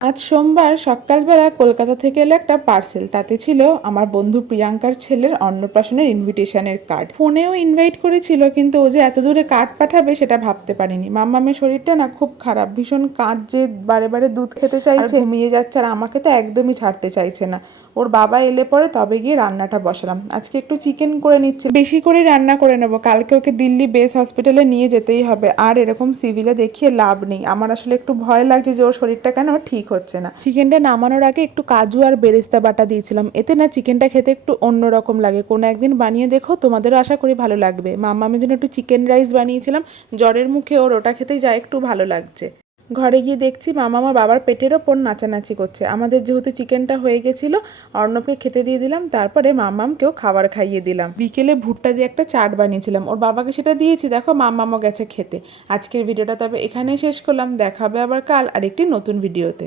আজ সোমবার সকালবেলা কলকাতা থেকে এলো একটা পার্সেল। তাতে ছিল আমার বন্ধু প্রিয়াঙ্কার ছেলের অন্নপ্রাশনের ইনভিটেশনের কার্ড। ফোনেও ইনভাইট করেছিল, কিন্তু ও যে এত দূরে কার্ড পাঠাবে সেটা ভাবতে পারিনি। মাম্মামের শরীরটা না খুব খারাপ, ভীষণ কাঁদছে, বারে বারে দুধ খেতে চাইছে, ঘুমিয়ে যাচ্ছে, আর আমাকে তো একদমই ছাড়তে চাইছে না। ওর বাবা এলে পরে তবে গিয়ে রান্নাটা বসালাম। আজকে একটু চিকেন করে নিচ্ছে, বেশি করে রান্না করে নেবো। কালকে ওকে দিল্লি বেস হসপিটালে নিয়ে যেতেই হবে, আর এরকম সিভিলে দেখিয়ে লাভ নেই। আমার আসলে একটু ভয় লাগছে যে ওর শরীরটা কেন ঠিক হচ্ছে না। চিকেনটা নামানোর আগে একটু কাজু আর বেরেস্তা বাটা দিয়েছিলাম, এতে না চিকেনটা খেতে একটু অন্যরকম লাগে। কোনো একদিন বানিয়ে দেখো, তোমাদেরও আশা করি ভালো লাগবে। মাম্মামের জন্য একটু চিকেন রাইস বানিয়েছিলাম, জ্বরের মুখে ওর ওটা খেতেই যা একটু ভালো লাগছে। ঘরে গিয়ে দেখছি মামা আমার বাবার পেটের ওপর নাচানাচি করছে। আমাদের যেহেতু চিকেনটা হয়ে গেছিলো, অর্ণবকে খেতে দিয়ে দিলাম, তারপরে মাম্মামকেও খাবার খাইয়ে দিলাম। বিকেলে ভুট্টা দিয়ে একটা চাট বানিয়েছিলাম, ওর বাবাকে সেটা দিয়েছি, দেখো মাম্মামও গেছে খেতে। আজকের ভিডিওটা তবে এখানেই শেষ করলাম, দেখা হবে আবার কাল আরেকটি নতুন ভিডিওতে।